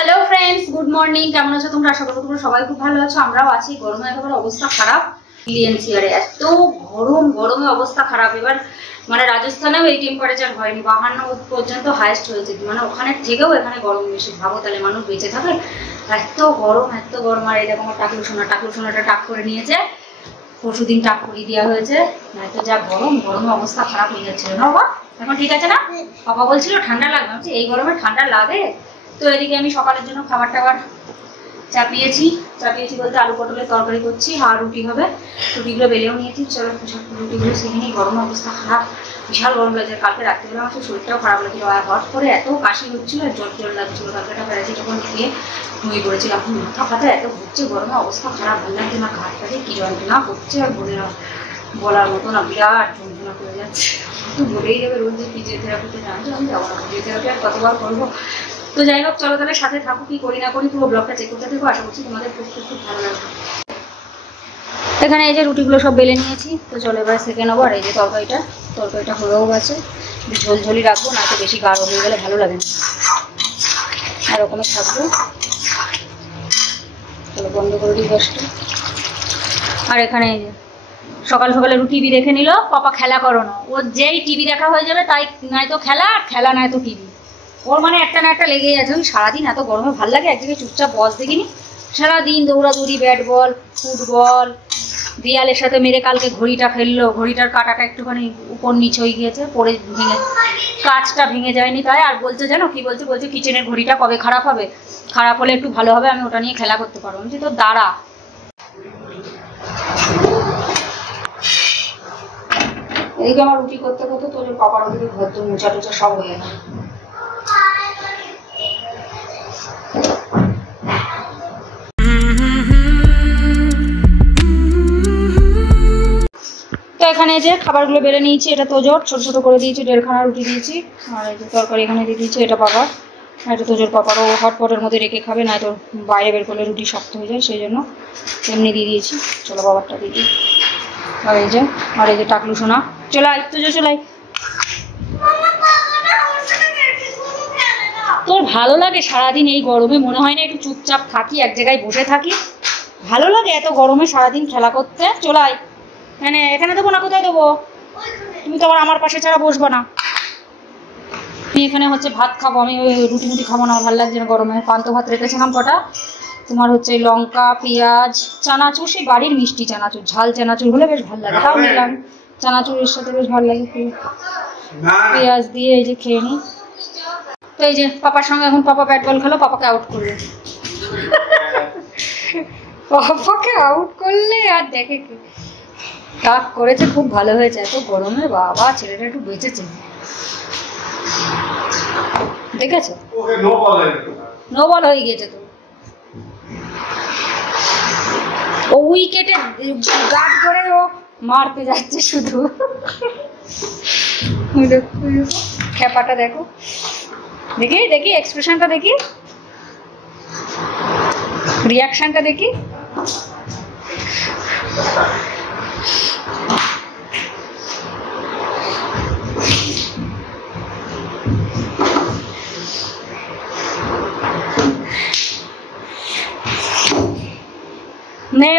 Hello friends, good morning. কেমন আছো তোমরা? আশা করি তোমরা সবাই খুব ভালো আছো। আমরাও আছি। গরমে একেবারে অবস্থা খারাপ। ক্লিয়েন্সিয়ারে এত গরমে অবস্থা খারাপ। এবার মানে রাজস্থানেও এই টেম্পারেচার হয়নি, 52 পর্যন্ত হাইয়েস্ট হয়েছে। মানে ওখানে থেকেও এখানে গরম বেশি। ভাবো তাহলে মানুষ বেঁচে থাকে। এত গরম। আর এই দেখো আমার টাকলু সোনাটা টাক করে নিয়েছে। পরশুদিন টাক করিয়ে দেওয়া হয়েছে। এত যা গরমে অবস্থা খারাপ হয়ে যাচ্ছিল না বাবা? এখন ঠিক আছে না? বাবা বলছিল ঠান্ডা লাগবে। বলছি এই গরমে ঠান্ডা লাগে? তো এদিকে আমি সকালের জন্য খাবার টাবার চাপিয়েছি বলতে আলু পটলের তরকারি করছি, আর রুটি হবে। রুটিগুলো বেলেও নিয়েছি। চলো রুটিগুলো শিখে নিই। গরমের অবস্থা খারাপ, বিশাল গরম লাগছে। কালকে রাত্রিবেলা আমার শরীরটাও খারাপ লাগছিল। আর হট করে এত কাশি হচ্ছিল, জল লাগছিল। কালকে একটা প্যারাসিটামল খেয়ে ঘুমিয়ে পড়েছিলাম। মাথা ফাটা এত ঘুরছে, গরমে অবস্থা খারাপ। ভালো লাগছে না, ঘাট কাটে কি যন্ত্রণা করছে আর বলার মতো না, বিরাট যন্ত্রণা করে যাচ্ছে। তো বলেই যাবে রোজ যে ফিজিওথেরাপিতে জানছো, আমি যাবো না। ফিজিওথেরাপি আর কতবার করবো। তো যাই হোক, চলো তাহলে সাথে থাকো, কি করি না করি পুরো ব্লগটা চেক করতে থাকো। আশা করছি তোমাদের খুব ভালো লাগবে। এখানে এই যে রুটিগুলো সব বেলে নিয়েছি। তো চলো এবার সেকে নেবো। আর এই যে তরকারিটা হয়েও গেছে। ঝোলঝোলি রাখবো, না তো বেশি গাঢ় হয়ে গেলে ভালো লাগে না। এরকমই থাকবো। চলো বন্ধ করে দিই গ্যাসটা। আর এখানে এই যে সকালে টিভি দেখে নিল। পাপা খেলা করো না। ওর যেই টিভি দেখা হয়ে যাবে তাই নয়তো খেলা নয়তো টিভি। ওর মানে একটা না একটা লেগেই আছে। ওই সারাদিন এত গরমে ভালো লাগে এক জায়গায় চুপচাপ বস দেখিনি। সারাদিন দৌড়াদৌড়ি, ব্যাট বল, ফুটবল, দেয়ালের সাথে মেরে কালকে ঘড়িটা ফেললো। ঘড়িটার কাঁটাটা একটুখানি উপর নিচ হয়ে গিয়েছে, পরে কাঁচটা ভেঙে যায়নি। তাই আর বলছে জানো কি বলছে কিচেনের ঘড়িটা কবে খারাপ হবে, খারাপ হলে একটু ভালো হবে, আমি ওটা নিয়ে খেলা করতে পারবো। আমি তো দাঁড়া। এদিকে আমার রুটি করতে তোর পাপার ওদিকে ঘর তো মোচা টোচা সব হয়ে গেল। তো এখানে যে খাবারগুলো বেড়ে নিয়েছি, এটা তোজোর ছোট করে দিয়েছি, 1.5 খানা রুটি দিয়েছি। আর এই যে তরকারি এখানে দিয়ে দিয়েছি, এটা পাপার। আর এটা তোজোর পাপারও হটপটের মধ্যে রেখে খাবে, না তো বাইরে বের করলে রুটি শক্ত হয়ে যায়, সেই জন্য এমনি দিয়ে দিয়েছি। চলো বাবারটা দিয়ে দিই। আর এই যে টাকলু সোনা, চলাই তোজো চলাই। তোর ভালো লাগে সারাদিন এই গরমে? মনে হয় না একটু চুপচাপ থাকি, এক জায়গায় বসে থাকি? ভালো লাগে এত গরমে সারাদিন খেলা করতে? চলাই এখানে দেবো না, কোথায় দেবো? তুমি তো আবার আমার পাশে ছাড়া বসবো না। আমি এখানে হচ্ছে ভাত খাবো। আমি ওই রুটি খাবো না, ভালো লাগছে না গরমে। পান্ত ভাত রেখেছিলাম কটা। তোমার হচ্ছে লঙ্কা, পেঁয়াজ, চানাচুর, সেই বাড়ির মিষ্টি চানাচুর, ঝাল চানাচুর হলে বেশ ভালো লাগে। তাও নিলাম, চানাচুরের সাথে বেশ ভালো লাগে পেঁয়াজ দিয়ে। এই যে খেয়ে নিই। তো এই যে পাপার সঙ্গে এখন পাপা ব্যাট বল খেলো, পাপাকে আউট করলে। পাপাকে আউট করলে আর দেখে কি কাক করেছে, খুব ভালো হয়েছে। এত গরমে বাবা ছেলেটা একটু বেঁচেছে, দেখেছো? নো বল হয়ে গিয়েছে। তো ও উইকেটে গার্ড করে ও মারতে যাচ্ছে শুধু। খেপাটা দেখো, দেখি এক্সপ্রেশনটা দেখি, রিয়াকশনটা দেখি।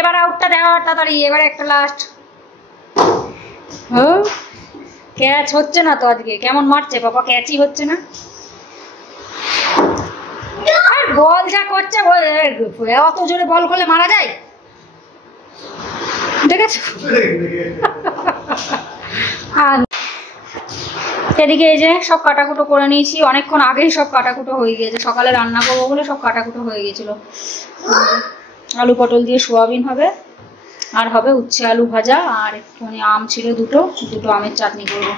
এবার আউটটা দেওয়া তাড়াতাড়ি। এবার একটা লাস্ট। ক্যাচ হচ্ছে না তো আজকে। কেমন মারছে পাপা, ক্যাচই হচ্ছে না। আর বল যা করছে, অত জোরে বল করলে মারা যায়, দেখেছো? এদিকে এই যে সব কাটাকুটো করে নিয়েছি, অনেকক্ষণ আগেই সব কাটাকুটো হয়ে গিয়েছে। সকালে রান্না করবো বলে সব কাটাকুটো হয়ে গেছিল। আলু পটল দিয়ে সোয়াবিন হবে, আর হবে উচ্ছে আলু ভাজা, আর একটুখানি আম ছিল দুটো আমের চাটনি করবো।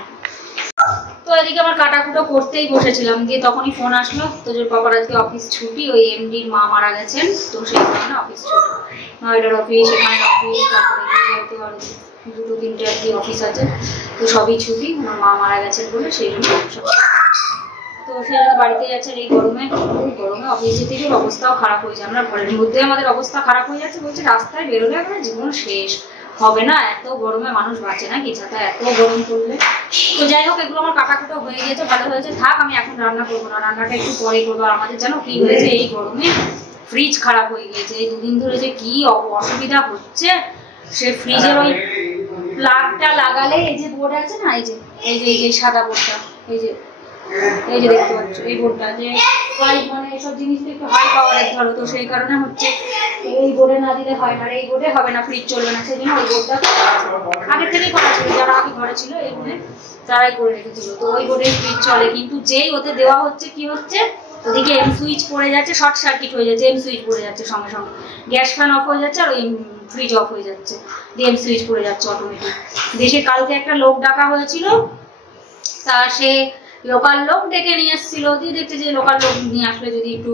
তো এদিকে আমার কাটাকুটো করতেই বসেছিলাম, দিয়ে তখনই ফোন আসলো। তোজোর পাপার আজকে অফিস ছুটি, ওই এমডির মা মারা গেছেন, তো সেই কারণে অফিস ছুটি। নয়ডার অফিস, এখানে অফিস, তারপরে 2-3টে আর কি অফিস আছে, তো সবই ছুটি। আমার মা মারা গেছেন বলে সেই জন্য। তো সেই জন্য বাড়িতে যাচ্ছে। এই গরমে অফিস যেতে গিয়ে অবস্থাও খারাপ হয়েছে। আমরা ঘরের মধ্যে আমাদের অবস্থা খারাপ হয়ে যাচ্ছে, বলছে রাস্তায় বেরোলে আমার জীবন শেষ। হবে না, এত গরমে মানুষ বাঁচে না, কিছুটা এত গরম পড়লে। তো যাই হোক, এগুলো আমার কাটাকুটো হয়ে গেছে, ভালো হয়েছে, থাক। আমি এখন রান্না করবো না, রান্নাটা একটু পরে করবো। আমাদের জানো কি হয়েছে, এই গরমে ফ্রিজ খারাপ হয়ে গিয়েছে। এই দুদিন ধরে যে কি অসুবিধা হচ্ছে, সে ফ্রিজের ওই প্লাগটা লাগালে, এই যে বোর্ড আছে না, এই যে এই সাদা বোর্ডটা, এই যে দেখতে পাচ্ছ, এই বোর্ডটা যে মানে এইসব জিনিস একটু হাই পাওয়ারের ধরো, তো সেই কারণে হচ্ছে এই বোর্ডে না দিলে হয় না, এই বোর্ডে হবে না, ফ্রিজ চলবে না। সেই জন্য ওই বোর্ডটা আগে থেকেই করা ছিল, যারা আগে ঘরে ছিল এই বোর্ডে তারাই করে রেখেছিল, তো ওই বোর্ডে ফ্রিজ চলে। কিন্তু যেই ওতে দেওয়া হচ্ছে, কি হচ্ছে, ওদিকে এম সুইচ পড়ে যাচ্ছে, শর্ট সার্কিট হয়ে যাচ্ছে, এম সুইচ পড়ে যাচ্ছে সঙ্গে সঙ্গে, গ্যাস ফ্যান অফ হয়ে যাচ্ছে আর ওই ফ্রিজ অফ হয়ে যাচ্ছে, দিয়ে এম সুইচ পড়ে যাচ্ছে অটোমেটিক। দেশে কালকে একটা লোক ডাকা হয়েছিল, তা সে লোকাল লোক ডেকে নিয়ে এসেছিল, দিয়ে দেখছে যে লোকাল লোক নিয়ে আসলে যদি একটু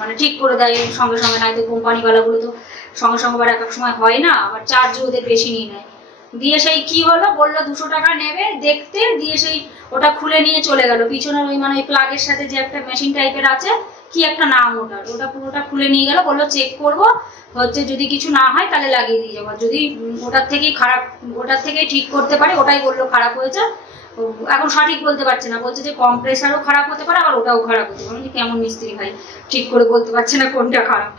মানে ঠিক করে দেয় সঙ্গে সঙ্গে, নাই তো কোম্পানিওয়ালাগুলো তো সঙ্গে সঙ্গে আবার এক এক সময় হয় না, আবার চার্জও ওদের বেশি নিয়ে নেয়। দিয়ে সেই কি হলো, বললো 200 টাকা নেবে দেখতে, দিয়ে সেই ওটা খুলে নিয়ে চলে গেল পিছনের ওই মানে ওই প্লাগের সাথে যে একটা মেশিন টাইপের আছে, কি একটা নাম ওটা পুরোটা খুলে নিয়ে গেল, বললো চেক করবো, হচ্ছে যদি কিছু না হয় তাহলে লাগিয়ে দিয়ে যাবো, যদি ওটার থেকেই ঠিক করতে পারে, ওটাই বললো খারাপ হয়েছে। এখন সঠিক বলতে পারছে না, বলছে যে কম্প্রেসারও খারাপ হতে পারে, আবার ওটাও খারাপ হতে পারে। কেমন মিস্ত্রি ভাই, ঠিক করে বলতে পারছে না কোনটা খারাপ।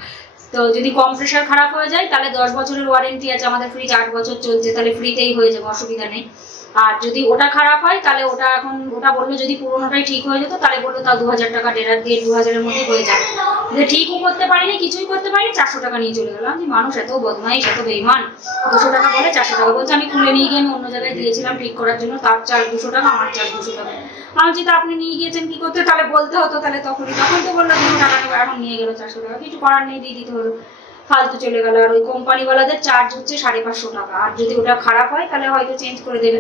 তো যদি কম্প্রেসার খারাপ হয়ে যায় তাহলে 10 বছরের ওয়ারেন্টি আছে, আমাদের ফ্রিজ 8 বছর চলছে, তাহলে ফ্রিতেই হয়ে যাবে, অসুবিধা নেই। আর যদি ওটা খারাপ হয় তাহলে ওটা বললো যদি পুরোনোটাই ঠিক হয়ে যেত, তাহলে বললো তাও 2000 টাকা, 1500-2000-এর মধ্যে হয়ে যাবে। ঠিকও করতে পারিনি, কিছুই করতে পারিনি, 400 টাকা নিয়ে চলে গেলাম। যে মানুষ এত বদমাইশ, এত বেইমান, 200 টাকা বলে 400 টাকা বলছে। আমি খুলে নিয়ে গিয়ে আমি অন্য জায়গায় দিয়েছিলাম ঠিক করার জন্য, তার চার্জ 200 টাকা, আমার চার্জ 200 টাকা। আমি যেটা আপনি নিয়ে গিয়েছেন কি করতে, তাহলে বলতে হতো, তাহলে তখন তো বললো 200 টাকা নেবো, এখন নিয়ে গেলো 400 টাকা, কিছু করার নেই, দিয়ে দিতে হলো, ফালতু চলে গেল। আর ওই কোম্পানিওয়ালাদের চার্জ হচ্ছে 550 টাকা, আর যদি ওটা খারাপ হয় তাহলে হয়তো চেঞ্জ করে দেবে।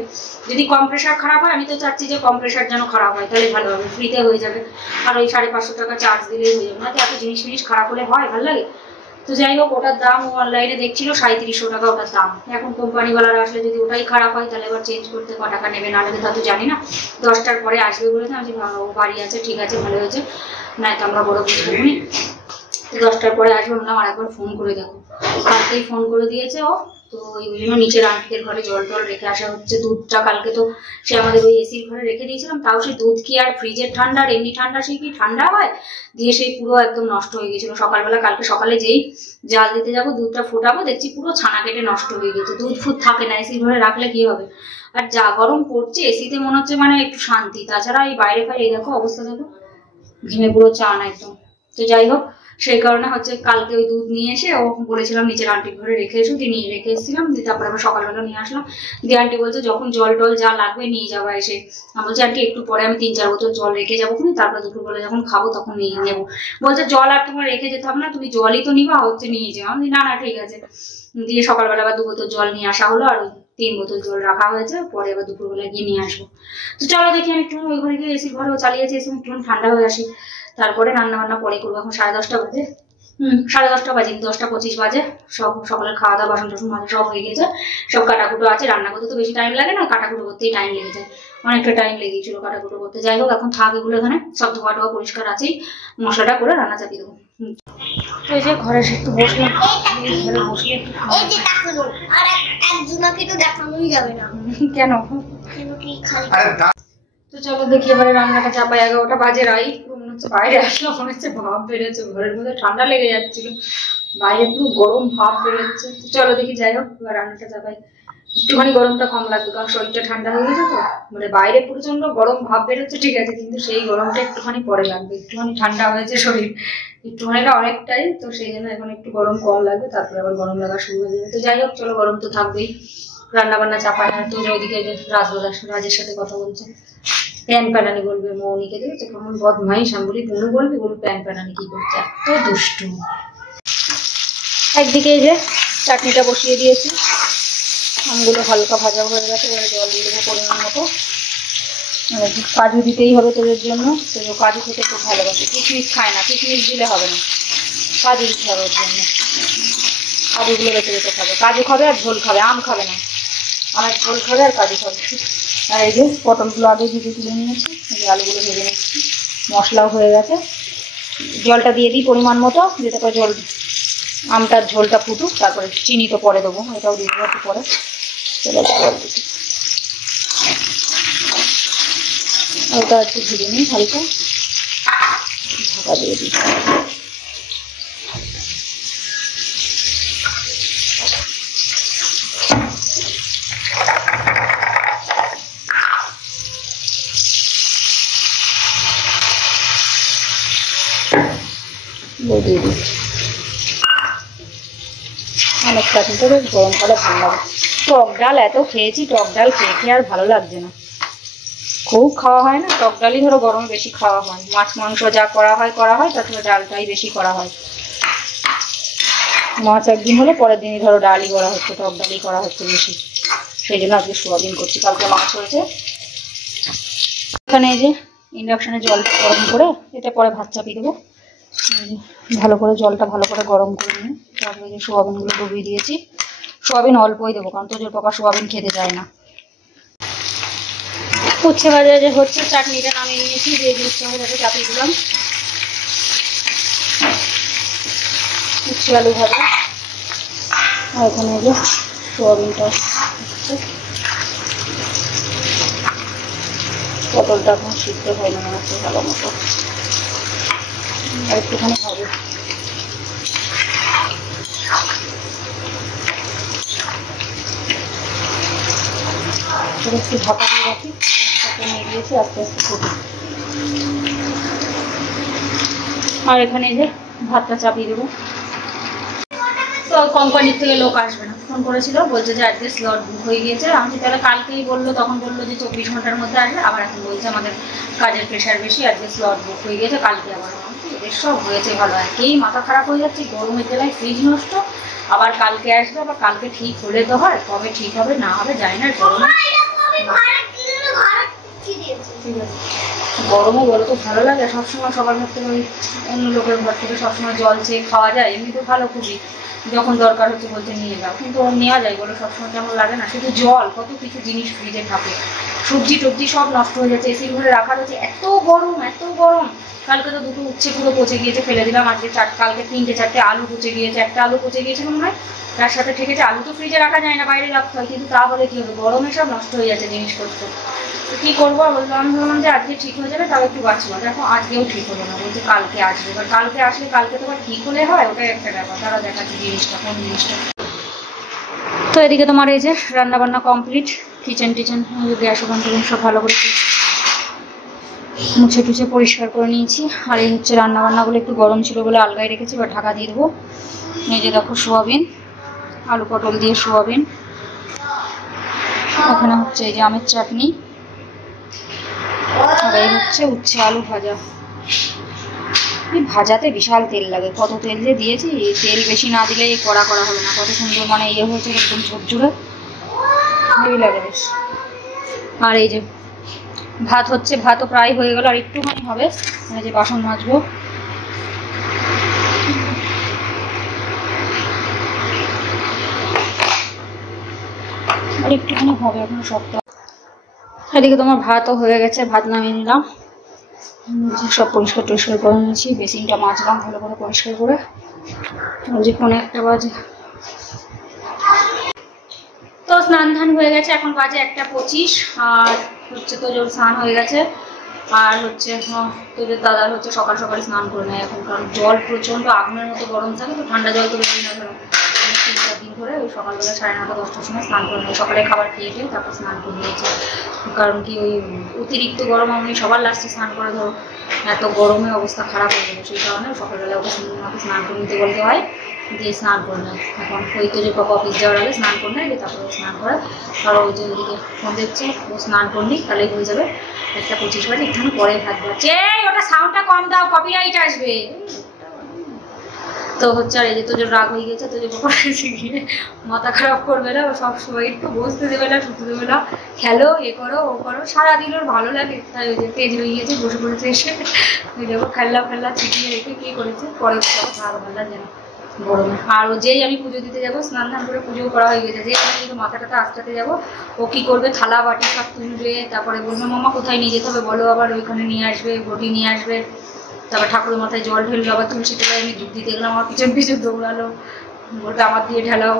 যদি কম্প্রেসার খারাপ হয়, আমি তো চাচ্ছি যে কম্প্রেসার যেন খারাপ হয়, তাহলে ভালো হবে, ফ্রিতে হয়ে যাবে, আর ওই 550 টাকা চার্জ দিলেই হয়ে যাবে। না তো এত জিনিস খারাপ হলে হয়, ভালো লাগে। তো যাই হোক, ওটার দাম অনলাইনে দেখছিল 3700 টাকা ওটার দাম। এখন কোম্পানিওয়ালারা আসলে যদি ওটাই খারাপ হয় তাহলে এবার চেঞ্জ করতে ক টাকা নেবে, না নেবে তা তো জানি না। 10টার পরে আসবে বলেছে, আমি বাড়ি আছে, ঠিক আছে, ভালো হয়েছে, না তো আমরা বড় বুঝবো। 10টার পরে আসবে, বললাম আর একবার ফোন করে দেখো, কালকেই ফোন করে দিয়েছে ও। তো ওই জন্য নিচের আন্টিদের ঘরে জল টল রেখে আসা হচ্ছে। দুধটা কালকে তো সে আমাদের ওই এসির ঘরে রেখে দিয়েছিলাম, তাও সেই দুধ কি আর ফ্রিজের ঠান্ডা আর এমনি ঠান্ডা সে কি ঠান্ডা হয়, দিয়ে সেই পুরো একদম নষ্ট হয়ে গেছিল। সকালবেলা কালকে সকালে যেই জাল দিতে যাবো, দুধটা ফোটাবো, দেখছি পুরো ছানা কেটে নষ্ট হয়ে গেছে। দুধ ফুট থাকে না, এসির ঘরে রাখলে কি হবে। আর যা গরম পড়ছে, এসিতে মনে হচ্ছে মানে একটু শান্তি, তাছাড়া এই বাইরে এই দেখো অবস্থা, দেখো ঘেমে পুরো চান একদম। তো যাই হোক, সেই কারণে হচ্ছে কালকে ওই দুধ নিয়ে এসে ও বলেছিলাম নিচের আন্টির ঘরে রেখে এসো, দিয়ে নিয়ে রেখে এসেছিলাম, দিয়ে তারপরে আবার সকালবেলা নিয়ে আসলাম। দিয়ে আন্টি বলছে যখন জল টল যা লাগবে নিয়ে যাবো এসে। আমি বলছি আন্টি একটু পরে আমি 3-4 বোতল জল রেখে যাবো, তারপরে দুপুরবেলা যখন খাবো তখন নিয়ে নেবো। বলছে জল আর তোমার রেখে যেতে হবে না, তুমি জলই তো নিবা, হচ্ছে নিয়ে যাও। আমি না ঠিক আছে। দিয়ে সকালবেলা আবার 2 বোতল জল নিয়ে আসা হলো, আর 3 বোতল জল রাখা হয়েছে, পরে আবার দুপুরবেলা গিয়ে নিয়ে আসবো। তো চলো দেখি, আমি একটু ওই ঘরে গিয়ে এসির ঘরেও চালিয়েছি, এসে একটু ঠান্ডা হয়ে আসি, তারপরে রান্না বান্না পরে করবো। এখন 10:30 বাজে, 10:30 বাজে, 10:25 বাজে। সব সকালের খাওয়া দাওয়া, বাসন টাসন মাজা সব হয়ে গেছে, সব কাটাকুটো আছে। রান্না করতে তো বেশি টাইম লাগে না, কাটাকুটো করতেই টাইম লেগে যায়, অনেকটা টাইম লেগেছিল কাটাকুটো করতে। যাই হোক, এখন থাক এগুলো, এখানে সব ধোয়া টোয়া পরিষ্কার আছেই, মশলাটা করে রান্না চাপিয়ে দেবো। এই যে ঘরে একটু বসলাম, কেন? তো চলো দেখি এবারে রান্নাটা চাপাই। 11টা বাজে, রাই বাইরে আসলো, মনে হচ্ছে ভাব বেরোচ্ছে, ঘরের মধ্যে ঠান্ডা লেগে যাচ্ছিল, বাইরে পুরো গরম ভাব বেরোচ্ছে। তো চলো দেখি, যাই হোক এবার রান্নাটা চাপাই। একটুখানি গরমটা কম লাগবে, কারণ শরীরটা ঠান্ডা হয়ে গেছে তো, মানে বাইরে প্রচন্ড গরম ভাব বেরোচ্ছে, ঠিক আছে, কিন্তু সেই গরমটা একটুখানি পরে লাগবে। একটুখানি ঠান্ডা হয়েছে শরীর, একটুখানি না অনেকটাই, তো সেই জন্য এখন একটু গরম কম লাগবে, তারপরে আবার গরম লাগা শুরু হয়ে যাবে। তো যাই হোক চলো, গরম তো থাকবেই, রান্না বান্না চাপাই। আর তো ওইদিকে রাজের সাথে কথা বলছে, প্যান প্যানানি বলবে মৌনিকে, দেখেছে কেমন বদমাইশ। আমি বলি পুনু বলবি, বলবি প্যান প্যানানি কি করছে, এত দুষ্টু। একদিকে এই যে চাটনিটা বসিয়ে দিয়েছি, আমগুলো হালকা ভাজা হয়ে গেছে, এবারে জল দিয়ে দেবো পরিমাণ মতো। কাজু দিতেই হবে তোদের জন্য, তো কাজু খেতে খুব ভালোবাসে, কিশমিশ খায় না, কিশমিশ দিলে হবে না, কাজু দিতে হবে ওর জন্য। কাজুগুলো বেঁচে বেঁচে খাবে, কাজু খাবে আর ঝোল খাবে, আম খাবে না, আমার ঝোল খাবে আর কাজু খাবে। আর এই যে পটলগুলো আগে ভিজে তুলে নিয়েছি, এই যে আলুগুলো ভেজে নিচ্ছি, মশলাও হয়ে গেছে। জলটা দিয়ে দিই পরিমাণ মতো, দিয়ে তারপর জল আমটার ঝোলটা ফুটুক, তারপরে চিনি তো পরে দেবো, এটাও দিয়ে দেবো একটু পরে। ওটা একটু ভেজে নিই হালকা, ঢাকা দিয়ে দিই। অনেকটা কিন্তু বেশ গরম করে ভালো লাগে। টক ডাল এত খেয়েছি, টক ডাল খেয়ে খেয়ে আর ভালো লাগছে না, খুব খাওয়া হয় না টক ডালই, ধরো গরমে বেশি খাওয়া হয়। মাছ মাংস যা করা হয় তাছাড়া ডালটাই বেশি করা হয়। মাছ একদিন হলে পরের দিনই ধরো ডালই করা হচ্ছে, টক ডালই করা হচ্ছে বেশি, সেই জন্য আজকে সোয়াবিন করছি। কালকে মাছ হয়েছে। এখানে এই যে ইন্ডাকশানে জল গরম করে, এটা পরে ভাত চাপিয়ে দেবো। ভালো করে জলটা ভালো করে গরম করে নিয়ে তারপরে যে সোয়াবিনগুলো ডুবিয়ে দিয়েছি। সোয়াবিন অল্পই দেবো, কারণ তোজোর পাপা সোয়াবিন খেতে যায় না। উচ্ছে ভাজা যে হচ্ছে, চাটনিটা নামিয়ে নিয়েছি, দিয়ে উচ্ছে ভাজাটা চাপিয়ে দিলাম। উচ্ছে আলু ভাজা, আর এখানে যে সোয়াবিনটা হচ্ছে। পটলটা এখন সিদ্ধ হয়নি মনে হচ্ছে ভালো মতো, আর একটুখানি হবে। একটু ঢাকা দিয়ে রাখি, নিয়ে দিয়েছি আস্তে আস্তে ফুটে। আর এখানে যে ভাতটা চাপিয়ে দেবো। তো কোম্পানির থেকে লোক আসবে না, ফোন করেছিল, বলছে যে আজকে স্লট বুক হয়ে গিয়েছে। আমি তাহলে কালকেই বললো, তখন বললো যে 24 ঘন্টার মধ্যে আসবে, আবার এখন বলছে আমাদের কাজের প্রেশার বেশি, আজকে স্লট বুক হয়ে গিয়েছে, কালকে আবার। এদের সব হয়েছে ভালো, একেই মাথা খারাপ হয়ে যাচ্ছে, গরমের জেলায় ফ্রিজ নষ্ট, আবার কালকে আসবে, আবার কালকে ঠিক হলে তো হয়, কবে ঠিক হবে না হবে জানি না। গরমে বলো তো ভালো লাগে, সবসময় সবার ঘর থেকে ওই অন্য লোকের ঘর থেকে সবসময় জল চেয়ে খাওয়া যায়, এমনি তো ভালো খুবই, যখন দরকার হচ্ছে বলতে নিয়ে যাও, কিন্তু নেওয়া যায় বলে সবসময় কেমন লাগে না। শুধু জল, কত কিছু জিনিস ফ্রিজে থাকে, সবজি টবজি সব নষ্ট হয়ে যাচ্ছে, এসির ঘরে রাখা রয়েছে, এত গরম এত গরম। কালকে তো দুটো উচ্ছে পুরো পচে গিয়েছে, ফেলে দিলাম। আজকে কালকে 3-4টে আলু পচে গিয়েছে, একটা আলু পচে গিয়েছে মনে হয়, তার সাথে ঠেকেছে। আলু তো ফ্রিজে রাখা যায় না, বাইরে রাখতে হয়, কিন্তু তা বলে কি হবে, গরমে সব নষ্ট হয়ে যাচ্ছে জিনিসপত্র। কি করবো বললাম, আমি ভাবলাম যে আজকে ঠিক হয়ে যাবে, তাও একটু বাঁচবো। দেখো আজকেও ঠিক হলো না, বলছে কালকে আসবে। এবার কালকে আসলে কালকে তো আবার ঠিক হলে হয়, ওটাই একটা ব্যাপার, তারা দেখাচ্ছে জিনিসটা কোন জিনিসটা। তো এদিকে তোমার এই যে রান্না বান্না কমপ্লিট, কিচেন টিচেন গ্যাস ওখান থেকে সব ভালো করে মুছে টুছে পরিষ্কার করে নিয়েছি। আর এই হচ্ছে রান্না বান্নাগুলো একটু গরম ছিল বলে আলগায় রেখেছি, এবার ঢাকা দিয়ে দেবো। এই যে দেখো সোয়াবিন, আলু পটল দিয়ে সোয়াবিন, ওখানে হচ্ছে এই যে আমের চাটনি, আর এই হচ্ছে উচ্ছে আলু ভাজা। এই ভাজাতে বিশাল তেল লাগে, কত তেল যে দিয়েছি, তেল বেশি না দিলে কড়া করা হবে না, কত সুন্দর মানে ইয়ে হয়েছে একদম ঝুরঝুরে, ভালোই লাগে বেশ। আর এই যে ভাত হচ্ছে, ভাতও প্রায় হয়ে গেল, আর একটুখানি হবে। এই যে বাসন মাজবো, আর একটুখানি হবে এখন সবটা। এদিকে তোমার ভাতও হয়ে গেছে, ভাত নামিয়ে নিলাম, সব পরিষ্কার টরিষ্কার করে নিয়েছি, বেসিনটা মাজলাম ভালো করে পরিষ্কার করে। যে 1:45 বাজে, তো স্নান ধান হয়ে গেছে, এখন বাজে 1:25। আর হচ্ছে তোজোর স্নান হয়ে গেছে, আর হচ্ছে তোজোর দাদার হচ্ছে সকাল সকাল স্নান করে নেয় এখন, কারণ জল প্রচণ্ড আগুনের মতো গরম থাকে, তো ঠান্ডা জল তো বেশি না, ধরো 3-4 দিন ধরে ওই সকালবেলা 9:30-10টার সময় স্নান করে নেয়, সকালে খাবার খেয়ে তারপর স্নান করে নিয়েছে। কারণ কি ওই অতিরিক্ত গরম আমি সবার লাস্টে স্নান করে, ধরো এত গরমে অবস্থা খারাপ হয়ে যাবে, সেই কারণে সকালবেলা ওকে স্নান করে নিতে বলতে হয়, দিয়ে স্নান করে নেয়। এখন ওই তো যে পাপা অফিস যাওয়ার আগে স্নান করে নেয়, দিয়ে তারপরে স্নান করে। আর ওই যে ওইদিকে ফোন দেখছে, ও স্নান করলি তাহলেই হয়ে যাবে। 1:25 বাজে, একটু পরে ভাত বাড়ছে, ওটা সাউন্ডটা কম দাও, কপিরাইট আসবে। তো হচ্ছে, আর এই যে তোজোর রাগ হয়ে গেছে, তোজোর পাপা গিয়ে মাথা খারাপ করবে না, ও সবসময় একটু বসতে দেবে না, শুতে দেবে না, খেলো এ করো ও করো, সারাদিন ওর ভালো লাগে। তাই ওই যে তেজ হয়ে গিয়েছে, বসে পড়েছে এসে, ওই দেখো খেললা ছিটিয়ে রেখে কি করেছে, পরে ভালো ভালো যেন গরমে। আর ও যেই আমি পুজো দিতে যাবো, স্নান ধান করে পুজো করা হয়ে গেছে, যে আমি কিন্তু মাথাটাতে আঁচড়াতে যাবো, ও কি করবে, থালা বাটি সব তুলবে, তারপরে বলবে মামা কোথায় নিয়ে যেতে হবে বলো, আবার ওইখানে নিয়ে আসবে, বটি নিয়ে আসবে, তারপর ঠাকুরের মাথায় জল ঢেললো, আবার তুলসী তলায় আমি দুধ দিতে গেলাম, আমার পিছন পিছন দৌড়ালো, ওটা আমার দিয়ে ঢেলাও।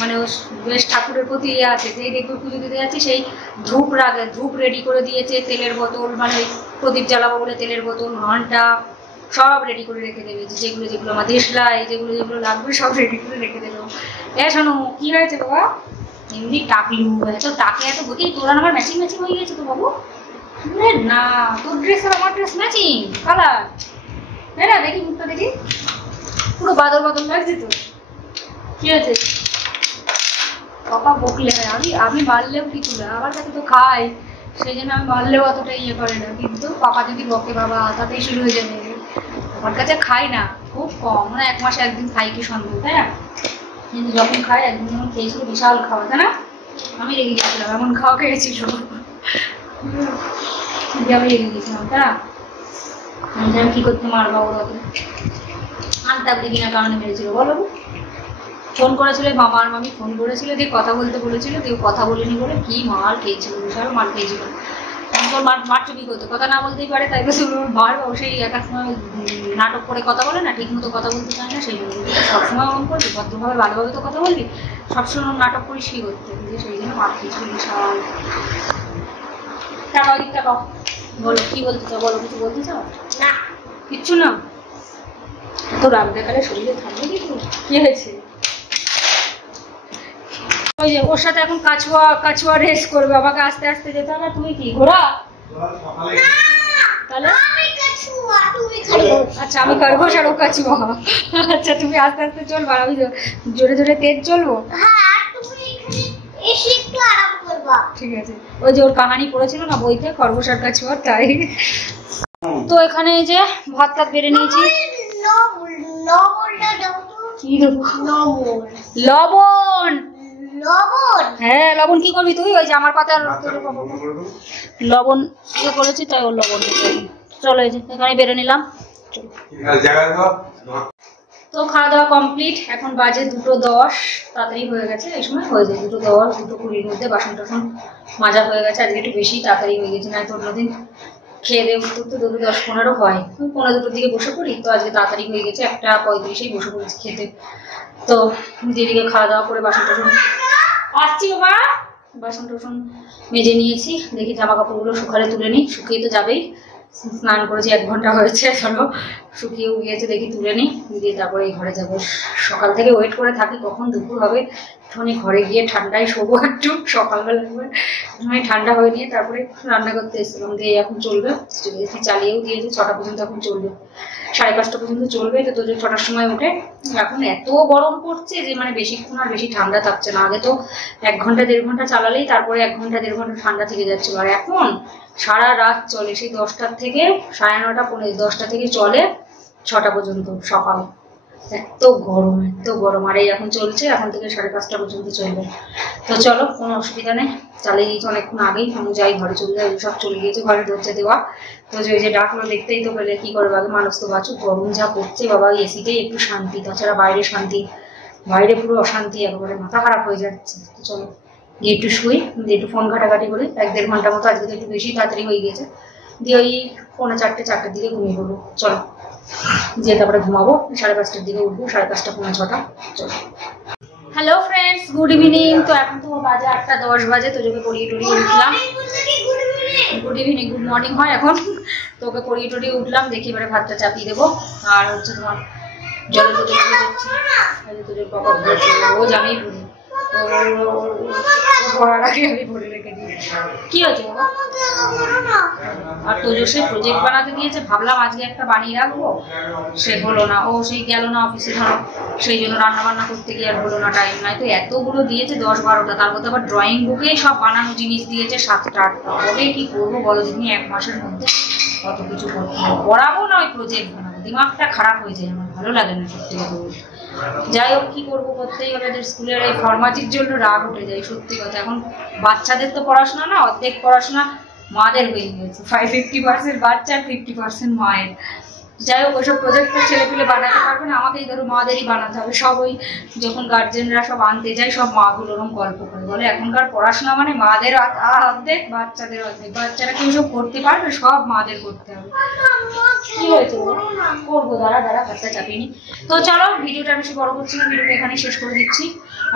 মানে ও বেশ ঠাকুরের প্রতি ইয়ে আছে, যেই দেখবে পুজো দিতে যাচ্ছি সেই ধূপ রেডি করে দিয়েছে, তেলের বোতল, মানে প্রদীপ জ্বালাবো বলে তেলের বোতল, ঘন্টা সব রেডি করে রেখে দেবে, যেগুলো যেগুলো আমার দেশলাই, যেগুলো যেগুলো লাগবে সব রেডি করে রেখে দেবো। শোনো, কি হয়েছে বাবা? এমনি টাকলু, এত তাকে এত বলি, তোর আমার ম্যাচিং হয়ে গেছে তো বাবু। না, তোর ড্রেস আর আমার ড্রেস ম্যাচিং কালার। হ্যাঁ না, দেখি মুখটা দেখি, পুরো বাদল লাগছে তো। কি আছে? পাপা বকলে আমি মারলেও কিছু না, আমার কাছে তো খাই, সেই জন্য আমি মারলেও অতটা ইয়ে করে না, কিন্তু পাপা যদি বকে বাবা তাতেই শুরু হয়ে যাবে। আমার কাছে খাই না, খুব কম, মানে 1 মাসে একদিন খাই কি সন্দেহ, তাই না? কিন্তু যখন খাই, একদিন যখন খেয়েছিল বিশাল খাওয়া, তাই না? আমি রেগে গেছিলাম, এমন খাওয়া খেয়েছিল, আমি রেগে গেছিলাম, তাই না? আমি কি করতে মারবা ওরা আনতাবলি বিনা কারণে মেরেছিল বলো। ফোন করেছিল মামা আর মামি, ফোন করেছিল, দিয়ে কথা বলতে বলেছিল, দিয়ে কথা বলিনি বলে কি মার খেয়েছিল, বিশাল মার খেয়েছিল। তোর মার চুপি করতো, কথা না বলতেই পারে, তাই বলছে মার সেই এক এক সময় নাটক করে কথা বলে না, ঠিক মতো কথা বলতে চায় না, সেই জন্য সবসময় অন করবি, ভদ্রভাবে ভালোভাবে তো কথা বলবি, সবসময় নাটক করিস কি করতে, সেই জন্য মার খেয়েছিল বিশাল। টাকা ওদিকটা পাও, বলো কি বলতে চাও, বলো কিছু বলতে চাও? না কিচ্ছু না। তো রাগ দেখালে শরীরে থাকবে কিছু, কি হয়েছে? ওই যে ওর সাথে এখন কাছুয়া রেস করবে, আমাকে আস্তে আস্তে যেতে হবে। তুমি কি ঘোড়া? তাহলে আচ্ছা আমি খরগোশ আর ও কাছুয়া। আচ্ছা তুমি আস্তে আস্তে চলবো আর আমি জোরে জোরে তেজ চলবো। ঠিক আছে, ওই যে ওর কাহানি পড়েছিল না বইতে, খরগোশ আর কাছুয়া, তাই। তো এখানে যে ভাত টাত বেড়ে নিয়েছি। লবণ, হ্যাঁ লবণ কি করবি তুই? ওই যে আমার পাতা লবণ ইয়ে করেছি, তাই ওর লবণ। চলো এই যে এখানে বেড়ে নিলাম। তো খাওয়া দাওয়া কমপ্লিট, এখন বাজে 2:10, তাড়াতাড়ি হয়ে গেছে, এই সময় হয়ে যায় 2:10, 2:20 মধ্যে বাসন টাসন মাজা হয়ে গেছে। আজকে একটু বেশি তাড়াতাড়ি হয়ে গেছে, না তো অন্যদিন খেয়ে দিয়ে উঠতে উঠতে 10-15 হয়, 15-2টোর দিকে বসে পড়ি, তো আজকে তাড়াতাড়ি হয়ে গেছে, 1:35 বসে পড়েছি খেতে। তো দিদিকে খাওয়া দাওয়া করে বাসন টাসন আসছি বাবা, বাসন টাসন মেজে নিয়েছি, দেখি জামা কাপড়গুলো শুকালে তুলে নিই, শুকিয়ে তো যাবেই, স্নান করেছি 1 ঘন্টা হয়েছে, ধরো শুকিয়েও গিয়েছে, দেখি তুলে নিই, দিয়ে তারপরে এই ঘরে যাবো। সকাল থেকে ওয়েট করে থাকি কখন দুপুর হবে, একটুখানি ঘরে গিয়ে ঠান্ডায় শোবো, একটু সকালবেলা একটু ঠান্ডা হয়ে নিয়ে তারপরে রান্না করতে এসেছিলাম। দিয়ে এখন চলবে, এসি চালিয়েও দিয়েছে, 6টা পর্যন্ত এখন চলবে, 5:30 পর্যন্ত চলবে। তো 6টার সময় উঠে, এখন এত গরম পড়ছে যে মানে বেশিক্ষণ আর বেশি ঠান্ডা থাকছে না। আগে তো 1 ঘন্টা 1.5 ঘন্টা চালালেই তারপরে 1 ঘন্টা 1.5 ঘন্টা ঠান্ডা থেকে যাচ্ছিল, আর এখন সারা রাত চলে, সেই 10টার থেকে 9:30 পৌনে 10টা থেকে চলে 6টা পর্যন্ত সকাল। এত গরম, আর এই এখন চলছে, এখন থেকে 5:30 পর্যন্ত চলবে। তো চলো, কোনো অসুবিধা নেই, চালিয়ে দিয়েছি অনেকক্ষণ আগেই, আমি যাই ঘরে চলে যাই, সব চলে গিয়েছে, ঘরে দরজা দেওয়া। তো যে ডাকলো দেখতেই তো পেলে, কি করবে আগে, মানুষ তো বাঁচুক, গরম যা পড়ছে বাবা, এসিতেই একটু শান্তি, তাছাড়া বাইরে শান্তি, বাইরে পুরো অশান্তি, একবারে মাথা খারাপ হয়ে যাচ্ছে। তো চলো গিয়ে একটু শুই, দিয়ে একটু ফোন ঘাটাঘাটি করে 1-1.5 ঘন্টা মতো, আজকে তো একটু বেশি তাড়াতাড়ি হয়ে গিয়েছে, দিয়ে ওই 4:45-4টার দিকে ঘুমিয়ে পড়বো। চলো যে তারপরে ঘুমাবো, 5:30টার দিকে উঠবো, 5:30 পৌনে 6টা। চলো, হ্যালো ফ্রেন্ডস, গুড ইভিনিং। তো এখন তো বাজে 8:10 বাজে, তো তোকে পড়িয়ে টড়িয়ে উঠলাম। গুড ইভিনিং, গুড মর্নিং হয় এখন। তোকে পড়িয়ে টড়িয়ে উঠলাম, দেখি এবারে ভাতটা চাপিয়ে দেবো। আর হচ্ছে তোমার জলের বোতল করে দিচ্ছি, তোদের বাবা রোজ আমি পড়ি, পড়ার আগে আমি পড়ে রেখে দিই। কি হয়েছে বাবা? আর তোজো প্রজেক্ট বানাতে দিয়েছে, ভাবলাম আজকে একটা বানিয়ে রাখবো, সে হলো না, ও সেই গেল না অফিসে, ধরো সেই জন্য রান্না বান্না করতে গিয়ে আর হলো না, টাইম নাই। তো এতগুলো দিয়েছে 10-12টা, তার মধ্যে আবার ড্রয়িং বুকে সব বানানো জিনিস দিয়েছে 7টা-8টা। ওকে কি করবো বলো দিদি, 1 মাসের মধ্যে কত কিছু করতে হবে, পড়াবো না ওই প্রজেক্ট বানাবো, দিমাগটা খারাপ হয়ে যায়, আমার ভালো লাগে না সত্যি কথা বলতে। যাই হোক, কি করবো, করতেই হবে, স্কুলের এই ফরমালিটির জন্য রাগ উঠে যায় সত্যি কথা। এখন বাচ্চাদের তো পড়াশোনা না, অর্ধেক পড়াশোনা মাদের হয়ে গেছে, 50% বাচ্চার 50% মায়ের। যাই হোক ওইসব প্রজেক্ট ছেলেপিলে বানাতে পারবে না, আমাকেই ধরো মাদেরই বানাতে হবে। সব ওই যখন গার্জেনরা সব আনতে যায় সব মাগুলো ওরকম গল্প করে বলে এখনকার পড়াশোনা মানে মাদের অর্ধেক বাচ্চাদের অর্ধেক, বাচ্চারা কেউ সব করতে পারবে, সব মাদের করতে হবে। কি হয়েছে করবো, দাঁড়া কাজটা চাপিয়ে। তো চলো ভিডিওটা বেশি বড় করছি না, ভিডিওটা এখানে শেষ করে দিচ্ছি।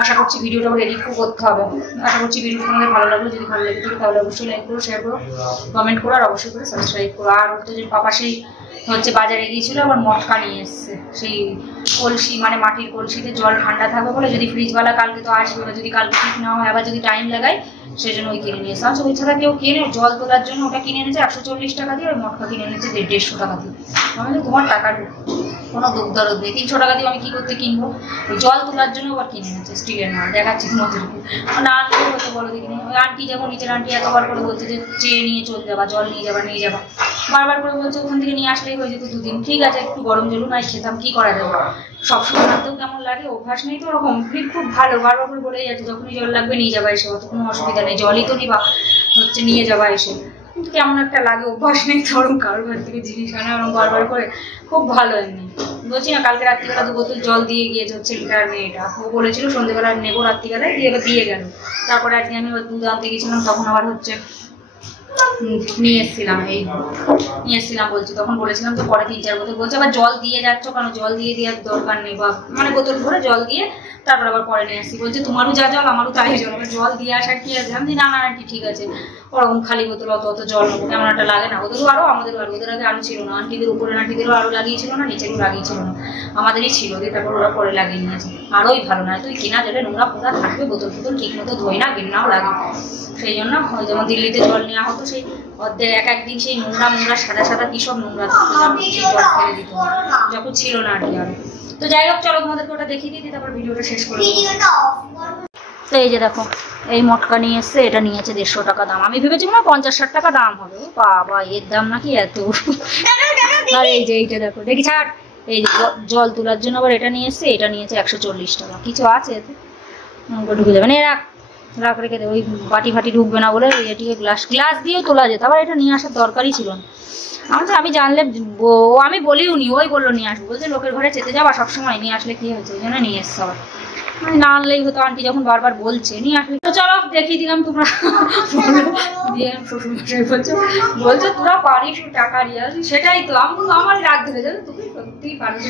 আশা করছি ভিডিওটা এডিট করতে হবে। আশা করছি ভিডিওটা তোমাদের ভালো লাগলো, যদি ভালো লেগে থাকে তাহলে অবশ্যই লাইক করো, শেয়ার করো, কমেন্ট করো আর অবশ্যই করে সাবস্ক্রাইব করো। আর ওর তো যে পাপা সেই হচ্ছে বাজারে গিয়েছিল আবার মটকা নিয়ে এসছে, সেই কলসি মানে মাটির কলসিতে জল ঠান্ডা থাকবে বলে, যদি ফ্রিজওয়ালা কালকে তো আসবে, বা যদি কালকে ঠিক না হয় আবার যদি টাইম লাগায় সেই জন্য ওই কিনে নিয়ে এসে আচ্ছা। ওই ছাড়া কেউ কিনে জল তোলার জন্য ওটা কিনে এনেছে 140 টাকা দিয়ে, ওই মটকা কিনে এনেছে 150 টাকা দিয়ে। তাহলে তোমার টাকার কোনো দুঃখ দরদ নেই, 300 টাকা দিয়ে আমি কি করতে কিনবো? ওই জল তোলার জন্য আবার কিনে এনেছে স্টিলের মাল, দেখাচ্ছি তোমাদেরকে। না আনলেও হয়তো বলো দেখিনি। ওই আন্টি যেমন নিচের আন্টি এতবার করে বলছে যে চেয়ে নিয়ে চলে যাবা, জল নিয়ে যাবা, বারবার করে বলছে ওখান থেকে নিয়ে আসলেই হয়ে যেত 2 দিন। ঠিক আছে একটু গরম জল নাই খেতাম, কি করা যাবে, সবসময় আনতেও কেমন লাগে, অভ্যাস নেই তো ওরকম। ভিড় খুব ভালো, বারবার করে বলেই যাচ্ছে যখনই জল লাগবে নিয়ে যাবা এসে, অত কোনো অসুবিধা নেই, জলই তো নিবা হচ্ছে নিয়ে যাবা এসে। কিন্তু কেমন একটা লাগে, অভ্যাস নেই তো ওরকম কারোর ঘর থেকে জিনিস আনা ওরকম বারবার করে। খুব ভালো এমনি বলছি না, কালকে রাত্রিবেলা 2 বোতল জল দিয়ে গিয়েছে হচ্ছে লিটার মেয়েটা, ও বলেছিল সন্ধ্যেবেলা নেবো রাত্রিবেলায়, দিয়ে গেল। তারপরে আজকে আমি দুধ আনতে গেছিলাম, তখন আবার হচ্ছে নিয়ে এসেছিলাম বলছি, তখন বলেছিলাম তো পরে 3-4 বোতল, বলছে আবার জল দিয়ে যাচ্ছ কেন, জল দিয়ে দেওয়ার দরকার নেই, বা মানে বোতল ভরে জল দিয়ে তারপর আবার পরে নিয়ে আসছি। বলছে তোমারও যা জল আমারও তাই জল, আবার জল দিয়ে আসার কি আছে? আমি না আন্টি ঠিক আছে, ওরকম খালি বোতল অত জল নেবো কেমন একটা লাগে না? ওদেরও আরো আমাদেরও আরো, ওদের আগে আরো ছিল না, আন্টিদের উপরে আন্টিদেরও আরো লাগিয়েছিল না, নিচেরও লাগিয়েছিল না, আমাদেরই ছিল, দিয়ে তারপর ওরা পরে লাগিয়ে নিয়েছে। আরোই ভালো না, তুই কিনা জলে নোংরা ফোঁড়া থাকবে, বোতল ঠিক মতো ধোয় না, ঘেন্নাও লাগে। সেই জন্য যেমন দিল্লিতে জল নেওয়া হতো, সেই অর্ধেক একদিন সেই নোংরা সাদা কি সব নোংরা সেই জল ফেলে দিত যখন ছিল না আর কি। আরো তো যাই হোক চলো তোমাদেরকে ওটা দেখিয়ে দিই, তারপর ভিডিওটা শেষ করে। তো এই যে দেখো এই মটকা নিয়ে এসছে, এটা নিয়েছে 150 টাকা দাম। আমি ভেবেছিলাম 50-60 টাকা দাম হবে, বাবা এর দাম নাকি এত। আর এই যে এইটা দেখো, দেখি ছাড়, এই যে জল তোলার জন্য আবার এটা নিয়ে এসছে, এটা নিয়েছে 140 টাকা। কিছু আছে এতে ঢুকে যাবে না, রাখ রেখে দেবে, ওই বাটি ফাটি ঢুকবে না বলে এটিকে গ্লাস দিয়েও তোলা যেত, আবার এটা নিয়ে আসার দরকারই ছিল না। আমি জানলে আমি বলিও নি, ওই বললো নিয়ে আসবো, বলছে লোকের ঘরে চেতে যাবা সবসময়, নিয়ে আসলে কি হয়েছে, ওই জন্য নিয়ে এসছে। আবার না আনলেই হতো, আন্টি যখন বারবার বলছে নিয়ে আসলে। তো চলো দেখিয়ে দিলাম, তোমরা দিয়ে শ্বশুরমশাই বলছো তোরা পারিস টাকা নিয়ে আসবি, সেটাই তো আমার রাগ ধরে যাবে, তুমি সত্যিই পারিস।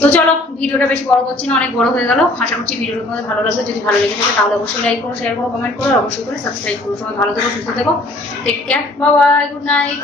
তো চলো ভিডিওটা বেশি বড় করছি না, অনেক বড় হয়ে গেল। আশা করছি ভিডিওটা তোমাদের ভালো লাগবে, যদি ভালো লেগে থাকে তাহলে অবশ্যই লাইক করো, শেয়ার করো, কমেন্ট করো, অবশ্যই করে সাবস্ক্রাইব করো। সবাই ভালো থেকো, সুস্থ থেকো, take care, bye bye, good night.